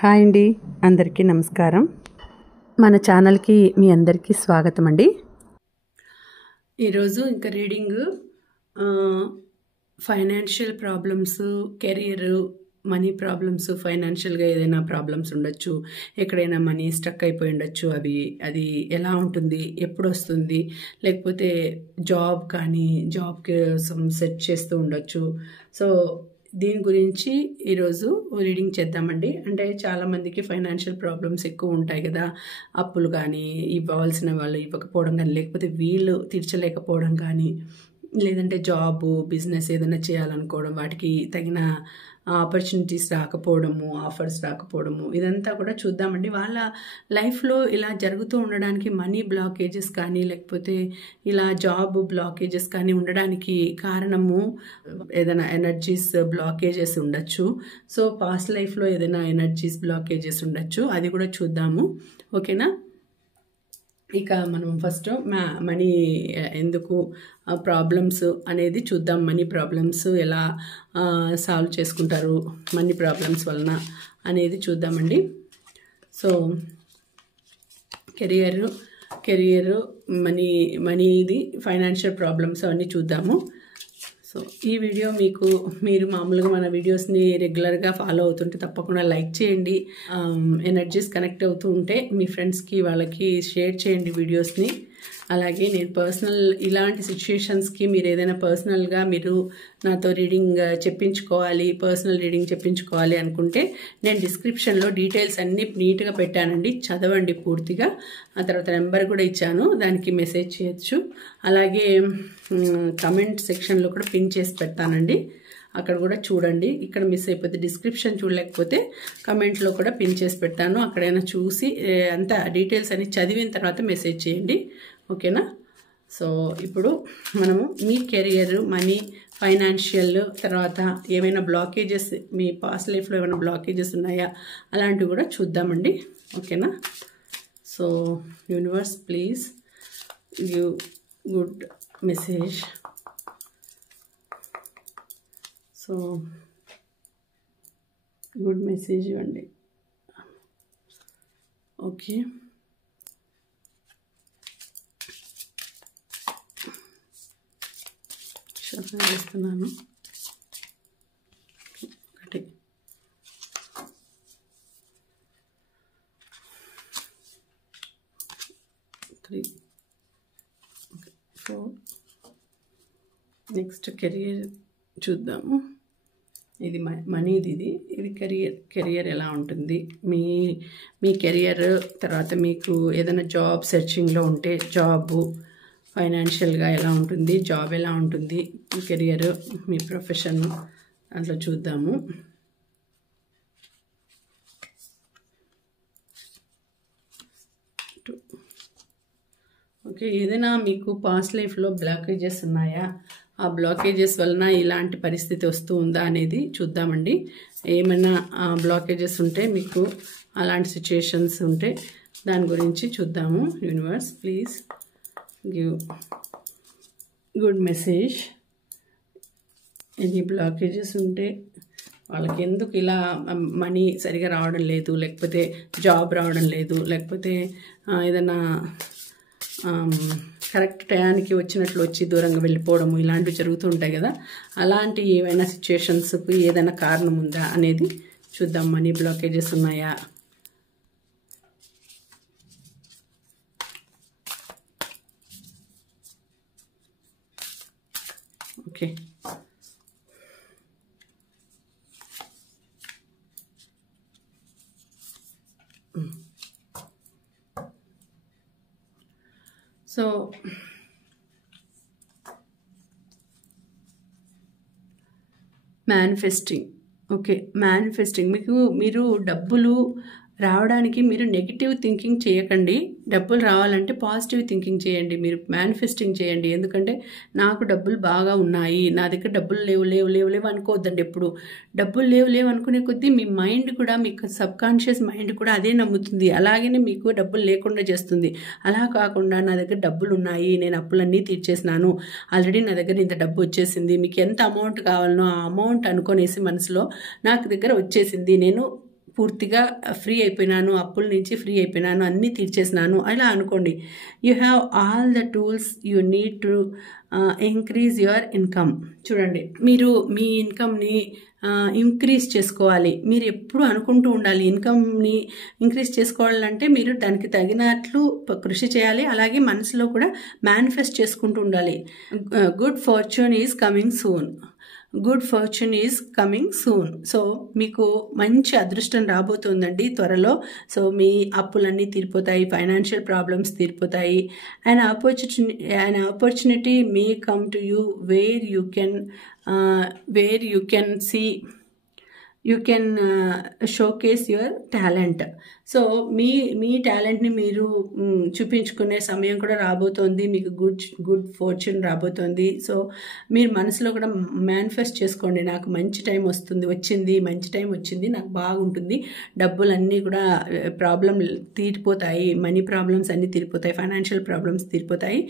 Hi అండి, అందరికీ నమస్కారం. మన ఛానల్కి మీ అందరికీ స్వాగతం అండి. ఈరోజు ఇంకా reading financial problems, career, money problems. ఫైనాన్షియల్గా ఏదైనా ప్రాబ్లమ్స్ ఉండొచ్చు, ఎక్కడైనా మనీ స్టక్ అయిపోయి ఉండొచ్చు. అది ఎలా ఉంటుంది, ఎప్పుడు వస్తుంది, లేకపోతే జాబ్ కానీ జాబ్ కోసం సెర్చ్ చేస్తూ ఉండొచ్చు. సో దీని గురించి ఈరోజు రీడింగ్ చేద్దామండి. అంటే చాలామందికి ఫైనాన్షియల్ ప్రాబ్లమ్స్ ఎక్కువ ఉంటాయి కదా. అప్పులు కానీ, ఇవ్వాల్సిన వాళ్ళు ఇవ్వకపోవడం కానీ, లేకపోతే వీళ్ళు తీర్చలేకపోవడం కానీ, లేదంటే జాబు, బిజినెస్ ఏదైనా చేయాలనుకోవడం, వాటికి తగిన ఆపర్చునిటీస్ రాకపోవడము, ఆఫర్స్ రాకపోవడము, ఇదంతా కూడా చూద్దామండి. వాళ్ళ లైఫ్లో ఇలా జరుగుతూ ఉండడానికి మనీ బ్లాకేజెస్ కానీ, లేకపోతే ఇలా జాబ్ బ్లాకేజెస్ కానీ ఉండడానికి కారణము ఏదైనా ఎనర్జీస్ బ్లాకేజెస్ ఉండొచ్చు. సో పాస్ట్ లైఫ్లో ఏదైనా ఎనర్జీస్ బ్లాకేజెస్ ఉండొచ్చు, అది కూడా చూద్దాము. ఓకేనా? ఇక మనం ఫస్ట్ మనీ ఎందుకు ప్రాబ్లమ్స్ అనేది చూద్దాం. మనీ ప్రాబ్లమ్స్ ఎలా సాల్వ్ చేసుకుంటారు, మనీ ప్రాబ్లమ్స్ వలన అనేది చూద్దామండి. సో కెరియర్, మనీది, ఫైనాన్షియల్ ప్రాబ్లమ్స్ అవన్నీ చూద్దాము. సో ఈ వీడియో మీరు మామూలుగా మన వీడియోస్ని రెగ్యులర్గా ఫాలో అవుతుంటే తప్పకుండా లైక్ చేయండి. ఎనర్జీస్ కనెక్ట్ అవుతూ ఉంటే మీ ఫ్రెండ్స్కి వాళ్ళకి షేర్ చేయండి వీడియోస్ని. అలాగే నేను ఇలాంటి సిచ్యుయేషన్స్కి మీరు ఏదైనా పర్సనల్గా మీరు నాతో పర్సనల్ రీడింగ్ చెప్పించుకోవాలి అనుకుంటే నేను డిస్క్రిప్షన్లో డీటెయిల్స్ అన్నీ నీట్గా పెట్టానండి, చదవండి పూర్తిగా. ఆ తర్వాత నెంబర్ కూడా ఇచ్చాను, దానికి మెసేజ్ చేయొచ్చు. అలాగే కమెంట్ సెక్షన్లో కూడా పిన్ చేసి పెడతానండి, అక్కడ కూడా చూడండి. ఇక్కడ మిస్ అయిపోతే డిస్క్రిప్షన్ చూడలేకపోతే కమెంట్లో కూడా పిన్ చేసి పెడతాను, అక్కడైనా చూసి అంతా డీటెయిల్స్ అన్ని చదివిన తర్వాత మెసేజ్ చేయండి. ఓకేనా? సో ఇప్పుడు మనము మీ కెరియర్, మనీ, ఫైనాన్షియల్, తర్వాత ఏమైనా బ్లాకేజెస్, మీ పాస్ట్ లైఫ్లో ఏమైనా బ్లాకేజెస్ ఉన్నాయా అలాంటివి కూడా చూద్దామండి. ఓకేనా? So universe please give good message. So good message ఇవ్వండి. ఓకే, షఫల్ చేస్తున్నాను. 1 3 4. నెక్స్ట్ కెరియర్ చూద్దాము. ఇది మనీది, ఇది కెరియర్ ఎలా ఉంటుంది, మీ కెరియర్. తర్వాత మీకు ఏదైనా జాబ్ సెర్చింగ్లో ఉంటే జాబు, ఫైనాన్షియల్గా ఎలా ఉంటుంది, జాబ్ ఎలా ఉంటుంది, కెరియర్, మీ ప్రొఫెషన్, దాంట్లో చూద్దాము. ఓకే, ఏదైనా మీకు పాస్ట్ లైఫ్లో బ్లాకేజెస్ ఉన్నాయా, ఆ బ్లాకేజెస్ వలన ఇలాంటి పరిస్థితి వస్తూ ఉందా అనేది చూద్దామండి. ఏమైనా బ్లాకేజెస్ ఉంటే, మీకు అలాంటి సిచ్యుయేషన్స్ ఉంటే దాని గురించి చూద్దాము. Universe please give good message. ఎన్ని బ్లాకేజెస్ ఉంటే వాళ్ళకి ఎందుకు ఇలా మనీ సరిగా రావడం లేదు, లేకపోతే జాబ్ రావడం లేదు, లేకపోతే ఏదైనా కరెక్ట్ టయానికి వచ్చినట్లు వచ్చి దూరంగా వెళ్ళిపోవడము, ఇలాంటివి జరుగుతూ ఉంటాయి కదా. అలాంటి ఏమైనా సిచ్యుయేషన్స్కి ఏదైనా కారణం ఉందా అనేది చూద్దాం. మనీ బ్లాకేజెస్ ఉన్నాయా? Okay, so manifesting. Okay, manifesting. మీరు డబ్బులు రావడానికి మీరు నెగిటివ్ థింకింగ్ చేయకండి. డబ్బులు రావాలంటే పాజిటివ్ థింకింగ్ చేయండి, మీరు మేనిఫెస్టింగ్ చేయండి. ఎందుకంటే నాకు డబ్బులు బాగా ఉన్నాయి, నా దగ్గర డబ్బులు లేవు అనుకోవద్దండి. ఎప్పుడు డబ్బులు లేవు అనుకునే కొద్దీ మీ మైండ్ కూడా, మీకు సబ్కాన్షియస్ మైండ్ కూడా అదే నమ్ముతుంది, అలాగనే మీకు డబ్బులు లేకుండా చేస్తుంది. అలా కాకుండా నా దగ్గర డబ్బులు ఉన్నాయి, నేను అప్పులన్నీ తీర్చేసినాను, ఆల్రెడీ నా దగ్గర ఇంత డబ్బు వచ్చేసింది, మీకు ఎంత అమౌంట్ కావాలనో ఆ అమౌంట్ అనుకునేసి మనసులో నాకు దగ్గర వచ్చేసింది, నేను పూర్తిగా ఫ్రీ అయిపోయినాను, అప్పుల నుంచి ఫ్రీ అయిపోయినాను, అన్నీ తీర్చేసినాను అలా అనుకోండి. You have all the tools you need to increase your income. చూడండి, మీరు మీ ఇన్కమ్ని ఇంక్రీజ్ చేసుకోవాలి. మీరు ఎప్పుడు అనుకుంటూ ఉండాలి ఇన్కమ్ని ఇంక్రీజ్ చేసుకోవాలంటే మీరు దానికి తగినట్లు కృషి చేయాలి. అలాగే మనసులో కూడా మేనిఫెస్ట్ చేసుకుంటూ ఉండాలి. Good fortune is coming soon. Good fortune is coming soon. So మీకు మంచి అదృష్టం రాబోతుందండి త్వరలో. సో మీ అప్పులన్నీ తీరిపోతాయి, ఫైనాన్షియల్ ప్రాబ్లమ్స్ తీరిపోతాయి. an opportunity may come to you where you can see, you can showcase your talent. So మీ టాలెంట్ని మీరు చూపించుకునే సమయం కూడా రాబోతోంది. మీకు గుడ్ ఫార్చ్యూన్ రాబోతోంది. సో మీరు మనసులో కూడా మేనిఫెస్ట్ చేసుకోండి, నాకు మంచి టైం వచ్చింది, మంచి టైం వచ్చింది, నాకు బాగుంటుంది, డబ్బులన్నీ కూడా ప్రాబ్లం తీరిపోతాయి, మనీ ప్రాబ్లమ్స్ అన్నీ తీరిపోతాయి, ఫైనాన్షియల్ ప్రాబ్లమ్స్ తీరిపోతాయి,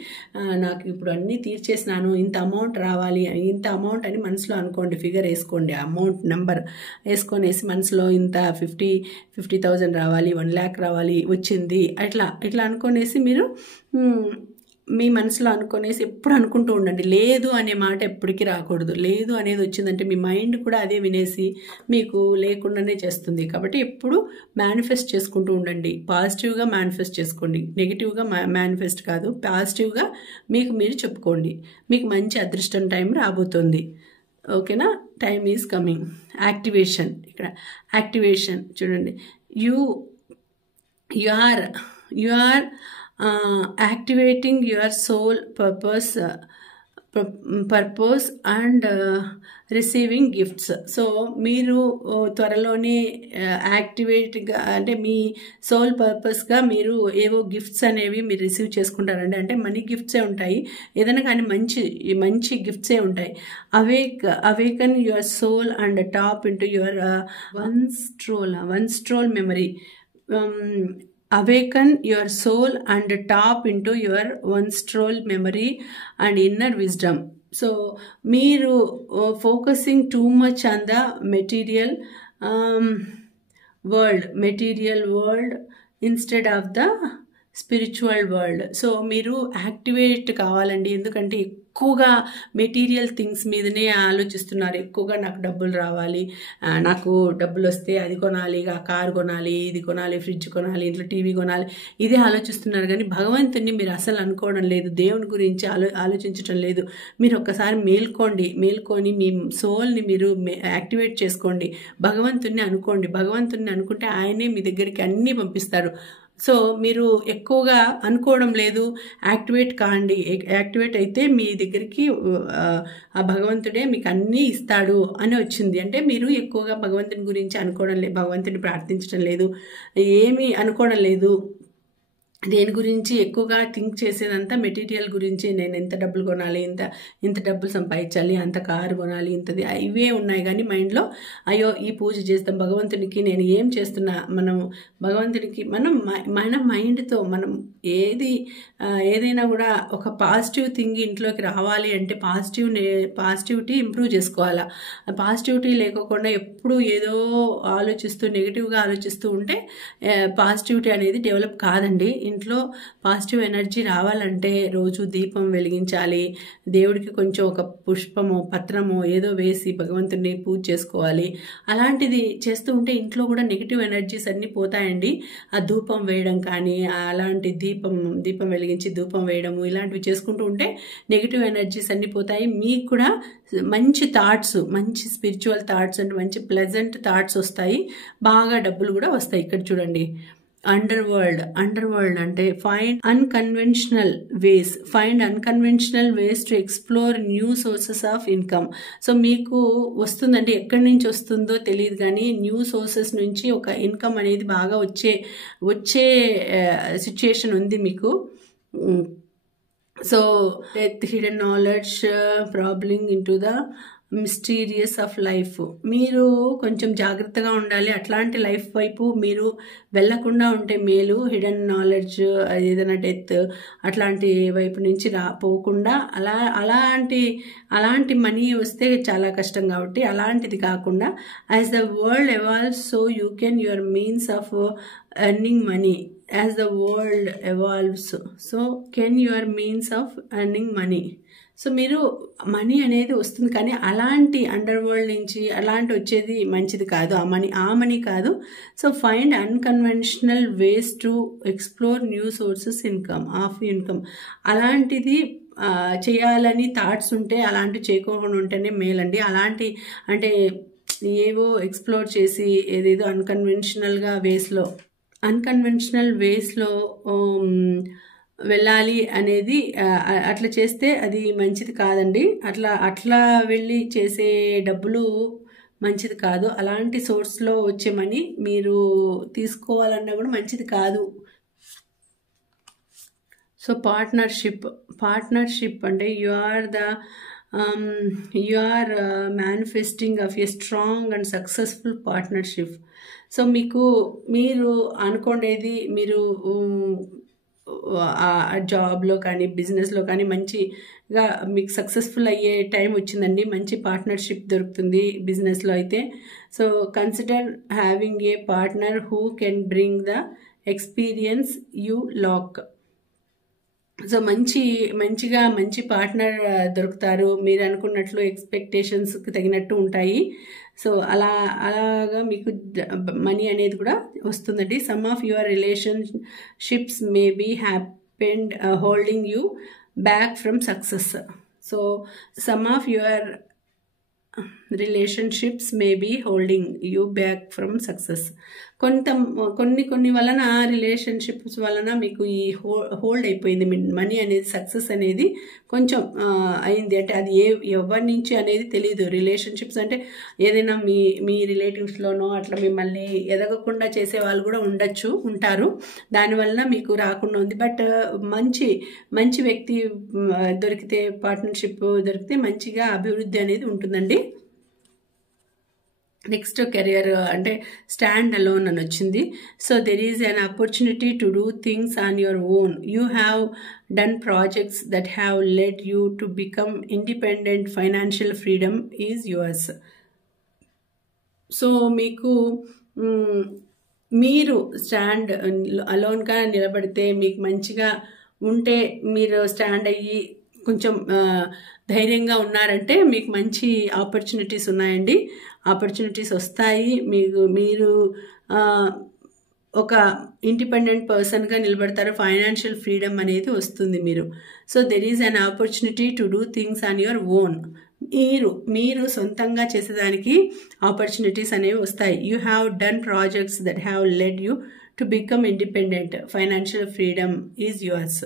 నాకు ఇప్పుడు అన్నీ తీర్చేసినాను, ఇంత అమౌంట్ రావాలి, ఇంత అమౌంట్ అని మనసులో అనుకోండి. ఫిగర్ వేసుకోండి, అమౌంట్ నెంబర్ వేసుకొనేసి మనసులో ఇంత 50,000 రావాలి, 1 lakh రావాలి, వచ్చింది, ఇట్లా అనుకునేసి మీరు మీ మనసులో అనుకునేసి ఎప్పుడు అనుకుంటూ ఉండండి. లేదు అనే మాట ఎప్పటికీ రాకూడదు. లేదు అనేది వచ్చిందంటే మీ మైండ్ కూడా అదే వినేసి మీకు లేకుండానే చేస్తుంది. కాబట్టి ఎప్పుడు మేనిఫెస్ట్ చేసుకుంటూ ఉండండి. పాజిటివ్గా మేనిఫెస్ట్ చేసుకోండి, నెగిటివ్గా మేనిఫెస్ట్ కాదు, పాజిటివ్గా మీకు మీరు చెప్పుకోండి. మీకు మంచి అదృష్టం టైం రాబోతుంది. ఓకేనా? Time is coming. యాక్టివేషన్, ఇక్కడ యాక్టివేషన్ చూడండి. You are activating your soul purpose and receiving gifts. So మీరు త్వరలోనే యాక్టివేట్గా అంటే మీ సోల్ పర్పస్గా మీరు ఏవో గిఫ్ట్స్ అనేవి మీరు రిసీవ్ చేసుకుంటారండి. అంటే మనీ గిఫ్ట్సే ఉంటాయి, ఏదైనా కానీ మంచి గిఫ్ట్సే ఉంటాయి. Awaken your soul and tap into your one stroll memory. Awaken your soul and tap into your one stroll memory and inner wisdom. So మీరు focusing too much on the material world instead of the spiritual world. So మీరు activate కావాలండి. ఎందుకంటే ఎక్కువగా material things మీదనే ఆలోచిస్తున్నారు. ఎక్కువగా నాకు డబ్బులు రావాలి, నాకు డబ్బులు వస్తే అది కొనాలి, ఆ కారు కొనాలి, ఇది కొనాలి, ఫ్రిడ్జ్ కొనాలి, ఇంట్లో టీవీ కొనాలి, ఇదే ఆలోచిస్తున్నారు. కానీ భగవంతుని మీరు అసలు అనుకోవడం లేదు, దేవుని గురించి ఆలోచించడం లేదు. మీరు ఒక్కసారి మేల్కొని మీ సోల్ని మీరు యాక్టివేట్ చేసుకోండి. భగవంతుని అనుకోండి. భగవంతుని అనుకుంటే ఆయనే మీ దగ్గరికి అన్నీ పంపిస్తారు. సో మీరు ఎక్కువగా అనుకోవడం లేదు, యాక్టివేట్ కాండి. యాక్టివేట్ అయితే మీ దగ్గరికి ఆ భగవంతుడే మీకు అన్నీ ఇస్తాడు అని వచ్చింది. అంటే మీరు ఎక్కువగా భగవంతుని గురించి అనుకోవడం లేదు, భగవంతుని ప్రార్థించడం లేదు, ఏమీ అనుకోవడం లేదు. దేని గురించి ఎక్కువగా థింక్ చేసేదంతా మెటీరియల్ గురించి. నేను ఎంత డబ్బులు కొనాలి, ఇంత డబ్బులు సంపాదించాలి, అంత కారు కొనాలి, ఇంతది, ఇవే ఉన్నాయి. కానీ మైండ్లో అయ్యో ఈ పూజ చేస్తాం భగవంతునికి, నేను ఏం చేస్తున్నా, మనం భగవంతునికి మన మైండ్తో మనం ఏదైనా కూడా ఒక పాజిటివ్ థింగ్ ఇంట్లోకి రావాలి అంటే పాజిటివిటీ ఇంప్రూవ్ చేసుకోవాలా. పాజిటివిటీ లేకోకుండా ఎప్పుడు ఏదో ఆలోచిస్తూ నెగిటివ్గా ఆలోచిస్తూ ఉంటే పాజిటివిటీ అనేది డెవలప్ కాదండి. ఇంట్లో పాజిటివ్ ఎనర్జీ రావాలంటే రోజు దీపం వెలిగించాలి, దేవుడికి కొంచెం ఒక పుష్పమో పత్రమో ఏదో వేసి భగవంతుడిని పూజ చేసుకోవాలి. అలాంటిది చేస్తూ ఉంటే ఇంట్లో కూడా నెగిటివ్ ఎనర్జీస్ అన్నీ పోతాయండి. ఆ ధూపం వేయడం కానీ, అలాంటి దీపం వెలిగించి ధూపం వేయడము, ఇలాంటివి చేసుకుంటూ ఉంటే నెగిటివ్ ఎనర్జీస్ అన్నీ పోతాయి. మీకు కూడా మంచి థాట్స్, మంచి స్పిరిచువల్ థాట్స్ అంటే మంచి ప్లెజెంట్ థాట్స్ వస్తాయి, బాగా డబ్బులు కూడా వస్తాయి. ఇక్కడ చూడండి, అండర్ వరల్డ్ అంటే find unconventional ways to explore new sources of income. So మీకు వస్తుందంటే ఎక్కడి నుంచి వస్తుందో తెలియదు, కానీ న్యూ సోర్సెస్ నుంచి ఒక ఇన్కమ్ అనేది బాగా వచ్చే సిచ్యుయేషన్ ఉంది మీకు. So hidden knowledge probing into the mysterious of life. మీరు కొంచెం జాగ్రత్తగా ఉండాలి. అట్లాంటి లైఫ్ వైపు మీరు వెళ్ళకుండా ఉంటే మేలు. హిడెన్ నాలెడ్జ్, ఏదైనా డెత్ అట్లాంటి వైపు నుంచి పోకుండా అలాంటి మనీ వస్తే చాలా కష్టం. కాబట్టి అలాంటిది కాకుండా as the world evolves so you can your means of earning money. As the world evolves so can your means of earning money. So మీరు మనీ అనేది వస్తుంది, కానీ అలాంటి అండర్ వరల్డ్ నుంచి అలాంటి వచ్చేది మంచిది కాదు. ఆ మనీ కాదు. So find unconventional ways to explore new sources income. అలాంటిది చేయాలని థాట్స్ ఉంటే అలాంటివి చేయకుండా ఉంటేనే మేలండి. అలాంటి అంటే ఏవో ఎక్స్ప్లోర్ చేసి ఏదేదో అన్కన్వెన్షనల్ వేస్లో వెళ్ళాలి అనేది అట్లా చేస్తే అది మంచిది కాదండి. అట్లా వెళ్ళి చేసే డబ్బులు మంచిది కాదు. అలాంటి సోర్స్లో వచ్చే మనీ మీరు తీసుకోవాలన్నా కూడా మంచిది కాదు. సో పార్ట్నర్షిప్ అంటే you are manifesting of a strong and successful partnership. So మీరు అనుకోండేది మీరు జాబ్లో కానీ బిజినెస్లో కానీ మంచిగా మీకు సక్సెస్ఫుల్ అయ్యే టైం వచ్చిందండి. మంచి పార్ట్నర్షిప్ దొరుకుతుంది బిజినెస్లో అయితే. So consider having a partner who can bring the experience you lack. So మంచి పార్ట్నర్ దొరుకుతారు. మీరు అనుకున్నట్లు ఎక్స్పెక్టేషన్స్కి తగినట్టు ఉంటాయి. సో అలాగా మీకు మనీ అనేది కూడా వస్తుందండి. Some of your relationships may be happened holding you back from success. So some of your relationships may be holding you back from success. కొన్ని వలన రిలేషన్షిప్స్ వలన మీకు ఈ హోల్డ్ అయిపోయింది మనీ అనేది. సక్సెస్ అనేది కొంచెం అయింది అంటే అది ఎవరి నుంచి అనేది తెలియదు. రిలేషన్షిప్స్ అంటే ఏదైనా మీ రిలేటివ్స్లోనో అట్లా మిమ్మల్ని ఎదగకుండా చేసే వాళ్ళు కూడా ఉంటారు. దానివల్ల మీకు రాకుండా ఉంది. బట్ మంచి వ్యక్తి దొరికితే, పార్ట్నర్షిప్ దొరికితే మంచిగా అభివృద్ధి అనేది ఉంటుందండి. నెక్స్ట్ కెరియర్ అంటే స్టాండ్ అలోన్ అని వచ్చింది. So there is an opportunity to do things on your own. You have done projects that have lead you to become independent. Financial freedom is yours. So మీరు stand అలోన్గా నిలబడితే, మీకు మంచిగా ఉంటే, మీరు stand అయ్యి కొంచెం ధైర్యంగా ఉన్నారంటే మీకు మంచి ఆపర్చునిటీస్ ఉన్నాయండి. ఆపర్చునిటీస్ వస్తాయి. మీరు ఒక ఇండిపెండెంట్ పర్సన్గా నిలబడతారు. ఫైనాన్షియల్ ఫ్రీడమ్ అనేది వస్తుంది మీరు. So there is an opportunity to do things on your own. మీరు సొంతంగా చేసేదానికి ఆపర్చునిటీస్ అనేవి వస్తాయి. You have done projects that have lead you to become independent. Financial freedom is yours.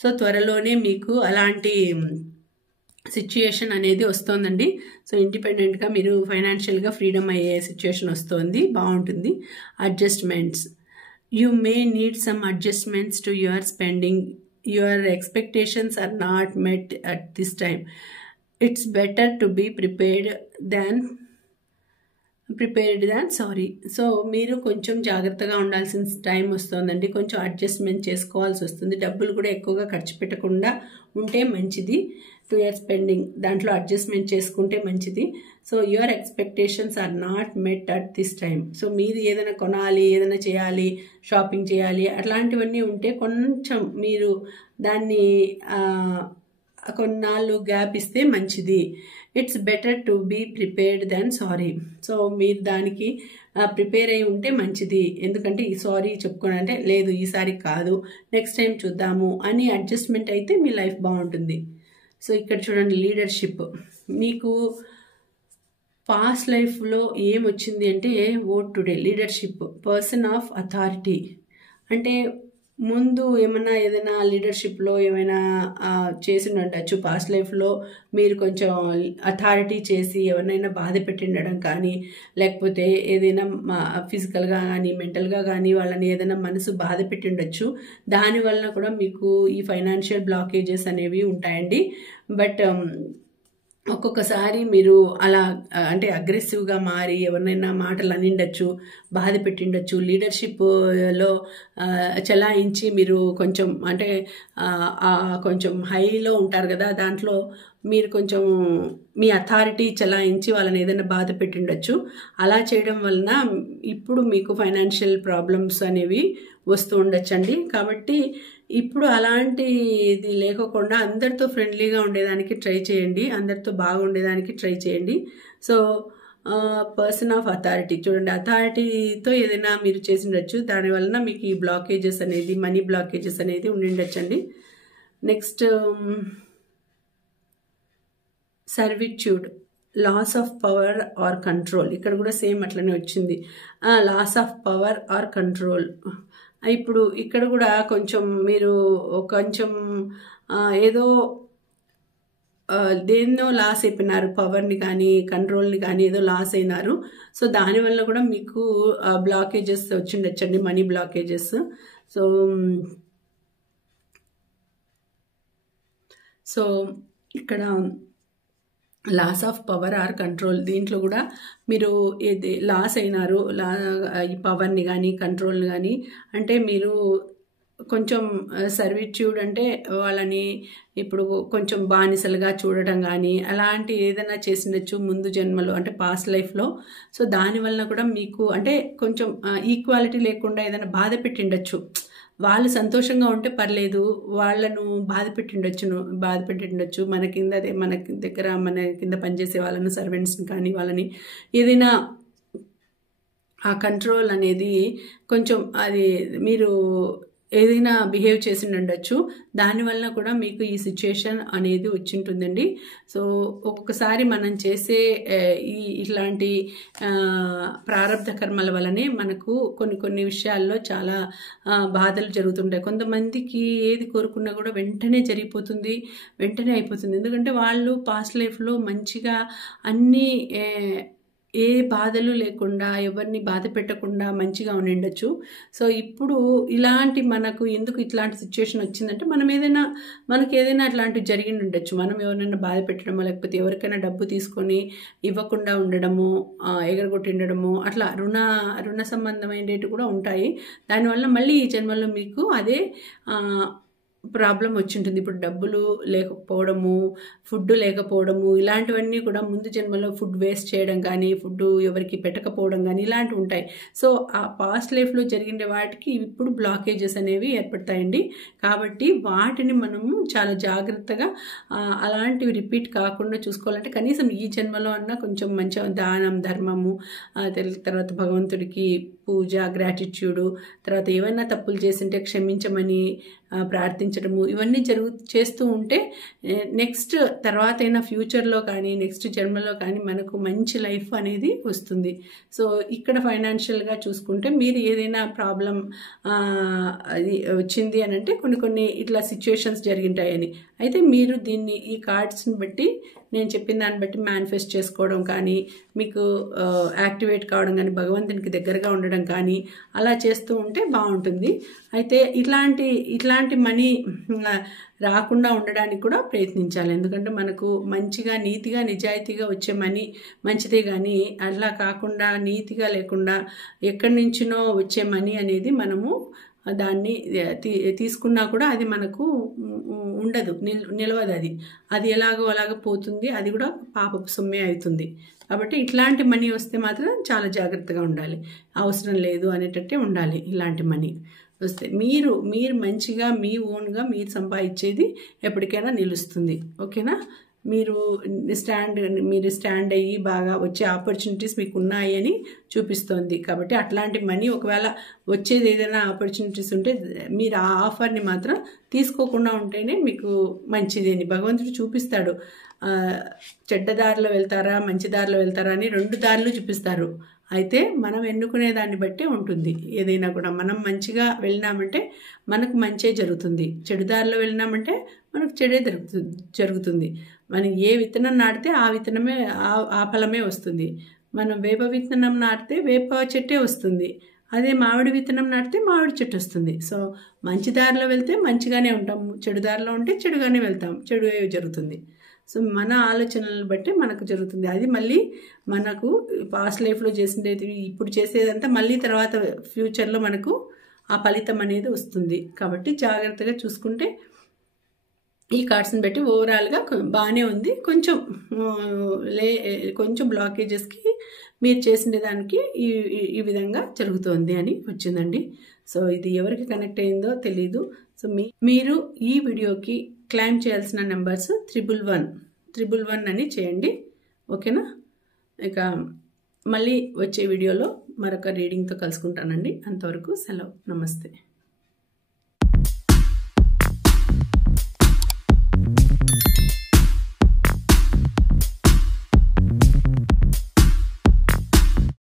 So త్వరలోనే మీకు అలాంటి సిచ్యుయేషన్ అనేది వస్తుందండి. సో ఇండిపెండెంట్గా మీరు ఫైనాన్షియల్గా ఫ్రీడమ్ అయ్యే సిచ్యుయేషన్ వస్తుంది. బాగుంటుంది. Adjustments. You may need some adjustments to your spending. Your expectations are not met at this time. It's better to be prepared than sorry. So మీరు కొంచెం జాగ్రత్తగా ఉండాల్సిన టైం వస్తుందండి. కొంచెం అడ్జస్ట్మెంట్ చేసుకోవాల్సి వస్తుంది. డబ్బులు కూడా ఎక్కువగా ఖర్చు పెట్టకుండా ఉంటే మంచిది. టు యువర్ స్పెండింగ్ దాంట్లో అడ్జస్ట్మెంట్ చేసుకుంటే మంచిది. So your expectations are not met at this time. So మీరు ఏదైనా కొనాలి, ఏదైనా చేయాలి, షాపింగ్ చేయాలి, అట్లాంటివన్నీ ఉంటే కొంచెం మీరు దాన్ని కొన్నాళ్ళు గ్యాప్ ఇస్తే మంచిది. It's better to be prepared than sorry. So మీరు దానికి ప్రిపేర్ అయి ఉంటే మంచిది. ఎందుకంటే ఈ సారీ చెప్పుకోనంటే లేదు ఈసారి కాదు, నెక్స్ట్ టైం చూద్దాము అని అడ్జస్ట్మెంట్ అయితే మీ లైఫ్ బాగుంటుంది. సో ఇక్కడ చూడండి, లీడర్షిప్. మీకు పాస్ట్ లైఫ్లో ఏమొచ్చింది అంటే vote today. Leadership, person of authority. అంటే ముందు ఏదైనా లీడర్షిప్లో ఏమైనా చేసి ఉండొచ్చు. పాస్ట్ లైఫ్లో మీరు కొంచెం అథారిటీ చేసి ఎవరినైనా బాధ పెట్టిండడం కానీ, లేకపోతే ఏదైనా ఫిజికల్గా కానీ మెంటల్గా కానీ వాళ్ళని ఏదైనా మనసు బాధ పెట్టిండొచ్చు. దానివల్ల కూడా మీకు ఈ ఫైనాన్షియల్ బ్లాకేజెస్ అనేవి ఉంటాయండి. బట్ ఒక్కొక్కసారి మీరు అలా అంటే అగ్రెసివ్గా మారి ఎవరినైనా మాటలు అనిండొచ్చు, బాధ పెట్టిండొచ్చు, లీడర్షిప్లో చలాయించి మీరు కొంచెం అంటే కొంచెం హైలో ఉంటారు కదా, దాంట్లో మీరు కొంచెం మీ అథారిటీ చలాయించి వాళ్ళని ఏదైనా బాధ పెట్టిండొచ్చు. అలా చేయడం వలన ఇప్పుడు మీకు ఫైనాన్షియల్ ప్రాబ్లమ్స్ అనేవి వస్తూ ఉండొచ్చండి. కాబట్టి ఇప్పుడు అలాంటిది లేకోకుండా అందరితో ఫ్రెండ్లీగా ఉండేదానికి ట్రై చేయండి, అందరితో బాగుండేదానికి ట్రై చేయండి. సో పర్సన్ ఆఫ్ అథారిటీ చూడండి, అథారిటీతో ఏదైనా మీరు చేసిండొచ్చు, దానివలన మీకు ఈ బ్లాకేజెస్ అనేది, మనీ బ్లాకేజెస్ అనేది ఉండిండొచ్చండి. Next servitude, loss of power or control. ఇక్కడ కూడా సేమ్ అట్లనే వచ్చింది, loss of power or control. ఇప్పుడు ఇక్కడ కూడా కొంచెం మీరు కొంచెం ఏదో దేన్నో లాస్ అయిపోయినారు, పవర్ని కానీ కంట్రోల్ని కానీ ఏదో లాస్ అయినారు. సో దానివల్ల కూడా మీకు బ్లాకేజెస్ వచ్చిండొచ్చండి, మనీ బ్లాకేజెస్. సో ఇక్కడ loss of power or control, దీంట్లో కూడా మీరు ఏది లాస్ అయినారు, ఈ పవర్ని కానీ కంట్రోల్ని కానీ, అంటే మీరు కొంచెం సర్విట్యూడ్ అంటే వాళ్ళని ఇప్పుడు కొంచెం బానిసలుగా చూడటం కానీ అలాంటి ఏదైనా చేసిండొచ్చు ముందు జన్మలో, అంటే పాస్ట్ లైఫ్లో. సో దానివల్ల కూడా మీకు అంటే కొంచెం ఈక్వాలిటీ లేకుండా ఏదైనా బాధ పెట్టిండొచ్చు. వాళ్ళు సంతోషంగా ఉంటే పర్లేదు, వాళ్ళను బాధ పెట్టిండొచ్చు మన కింద, మన దగ్గర మన కింద పనిచేసే వాళ్ళను, సర్వెంట్స్ని కానీ వాళ్ళని ఏదైనా ఆ కంట్రోల్ అనేది కొంచెం అది మీరు ఏదైనా బిహేవ్ చేసి ఉండొచ్చు, దానివల్ల కూడా మీకు ఈ సిచ్యుయేషన్ అనేది వచ్చింటుందండి. సో ఒక్కొక్కసారి మనం చేసే ఇట్లాంటి ప్రారంధ కర్మల వల్లనే మనకు కొన్ని విషయాల్లో చాలా బాధలు జరుగుతుంటాయి. కొంతమందికి ఏది కోరుకున్నా కూడా వెంటనే జరిగిపోతుంది, వెంటనే అయిపోతుంది. ఎందుకంటే వాళ్ళు పాస్ట్ లైఫ్లో మంచిగా అన్నీ ఏ బాధలు లేకుండా, ఎవరిని బాధ పెట్టకుండా మంచిగా ఉండిండొచ్చు. సో ఇప్పుడు ఇలాంటి మనకు ఎందుకు ఇట్లాంటి సిచ్యుయేషన్ వచ్చిందంటే మనకు ఏదైనా అట్లాంటివి జరిగి ఉండొచ్చు. మనం ఎవరైనా బాధ పెట్టడమో, లేకపోతే ఎవరికైనా డబ్బు తీసుకొని ఇవ్వకుండా ఉండడము, ఎగరగొట్టిండడము, అట్లా రుణ సంబంధమైనవి కూడా ఉంటాయి. దానివల్ల మళ్ళీ ఈ జన్మలో మీకు అదే ప్రాబ్లం వచ్చింటుంది. ఇప్పుడు డబ్బులు లేకపోవడము, ఫుడ్ లేకపోవడము, ఇలాంటివన్నీ కూడా ముందు జన్మలో ఫుడ్ వేస్ట్ చేయడం కానీ, ఫుడ్ ఎవరికి పెట్టకపోవడం కానీ ఇలాంటివి ఉంటాయి. సో ఆ పాస్ట్ లైఫ్లో జరిగిన వాటికి ఇప్పుడు బ్లాకేజెస్ అనేవి ఏర్పడతాయండి. కాబట్టి వాటిని మనము చాలా జాగ్రత్తగా అలాంటివి రిపీట్ కాకుండా చూసుకోవాలంటే కనీసం ఈ జన్మలో అన్నా కొంచెం మంచిగా దానం, ధర్మము, తర్వాత భగవంతుడికి పూజ, గ్రాటిట్యూడు, తర్వాత ఏమైనా తప్పులు చేసింటే క్షమించమని ప్రార్థించడము, ఇవన్నీ చేస్తూ ఉంటే నెక్స్ట్ తర్వాత అయినా ఫ్యూచర్లో కానీ నెక్స్ట్ జన్మలో కానీ మనకు మంచి లైఫ్ అనేది వస్తుంది. సో ఇక్కడ ఫైనాన్షియల్గా చూసుకుంటే మీరు ఏదైనా ప్రాబ్లం అది వచ్చింది అని అంటే కొన్ని ఇట్లా సిచ్యుయేషన్స్ జరిగింటాయని, అయితే మీరు దీన్ని ఈ కార్డ్స్ని బట్టి, నేను చెప్పిన దాన్ని బట్టి మేనిఫెస్ట్ చేసుకోవడం కానీ, మీకు యాక్టివేట్ కావడం కానీ, భగవంతునికి దగ్గరగా ఉండడం కానీ అలా చేస్తూ ఉంటే బాగుంటుంది. అయితే ఇట్లాంటి మనీ రాకుండా ఉండడానికి కూడా ప్రయత్నించాలి. ఎందుకంటే మనకు మంచిగా, నీతిగా, నిజాయితీగా వచ్చే మనీ మంచిదే, కానీ అలా కాకుండా నీతిగా లేకుండా ఎక్కడి నుంచినో వచ్చే మనీ అనేది మనము దాన్ని తీసుకున్నా కూడా అది మనకు ఉండదు, నిలవదు. అది ఎలాగో అలాగ పోతుంది, అది కూడా పాపపు సొమ్మే అవుతుంది. కాబట్టి ఇట్లాంటి మనీ వస్తే మాత్రం చాలా జాగ్రత్తగా ఉండాలి, అవసరం లేదు అనేటట్టే ఉండాలి. ఇలాంటి మనీ వస్తే మీరు మంచిగా మీ ఓన్గా మీరు సంపాదించేది ఎప్పటికైనా నిలుస్తుంది. ఓకేనా? మీరు స్టాండ్ అయ్యి బాగా వచ్చే ఆపర్చునిటీస్ మీకు ఉన్నాయి అని చూపిస్తోంది. కాబట్టి అట్లాంటి మనీ ఒకవేళ వచ్చేది ఏదైనా ఆపర్చునిటీస్ ఉంటే మీరు ఆ ఆఫర్ని మాత్రం తీసుకోకుండా ఉంటేనే మీకు మంచిది అని భగవంతుడు చూపిస్తాడు. చెడ్డ దారిలో వెళ్తారా, మంచి దారిలో వెళ్తారా అని 2 దారులు చూపిస్తారు. అయితే మనం ఎన్నుకునే దాన్ని బట్టే ఉంటుంది. ఏదైనా కూడా మనం మంచిగా వెళ్ళినామంటే మనకు మంచే జరుగుతుంది, చెడు దారిలో వెళ్ళినామంటే మనకు చెడే జరుగుతుంది. మనం ఏ విత్తనం నాటితే ఆ విత్తనమే ఆ ఫలమే వస్తుంది. మనం వేప విత్తనం నాటితే వేప చెట్టే వస్తుంది, అదే మామిడి విత్తనం నాటితే మామిడి చెట్టు వస్తుంది. సో మంచి దారిలో వెళ్తే మంచిగానే ఉంటాము, చెడు దారిలో ఉంటే చెడుగానే వెళ్తాం, చెడు జరుగుతుంది. సో మన ఆలోచనలను బట్టి మనకు జరుగుతుంది. అది మళ్ళీ మనకు పాస్ట్ లైఫ్లో చేసిండేది ఇప్పుడు చేసేదంతా మళ్ళీ తర్వాత ఫ్యూచర్లో మనకు ఆ ఫలితం అనేది వస్తుంది. కాబట్టి జాగ్రత్తగా చూసుకుంటే ఈ కార్డ్స్ని బట్టి ఓవరాల్గా బాగానే ఉంది. కొంచెం బ్లాకేజెస్కి మీరు చేసిన దానికి ఈ విధంగా జరుగుతోంది అని వచ్చిందండి. సో ఇది ఎవరికి కనెక్ట్ అయిందో తెలీదు. సో మీరు ఈ వీడియోకి క్లైమ్ చేయాల్సిన నెంబర్స్ 111 అని చేయండి. ఓకేనా? ఇక మళ్ళీ వచ్చే వీడియోలో మరొక రీడింగ్తో కలుసుకుంటానండి. అంతవరకు సెలవు. నమస్తే.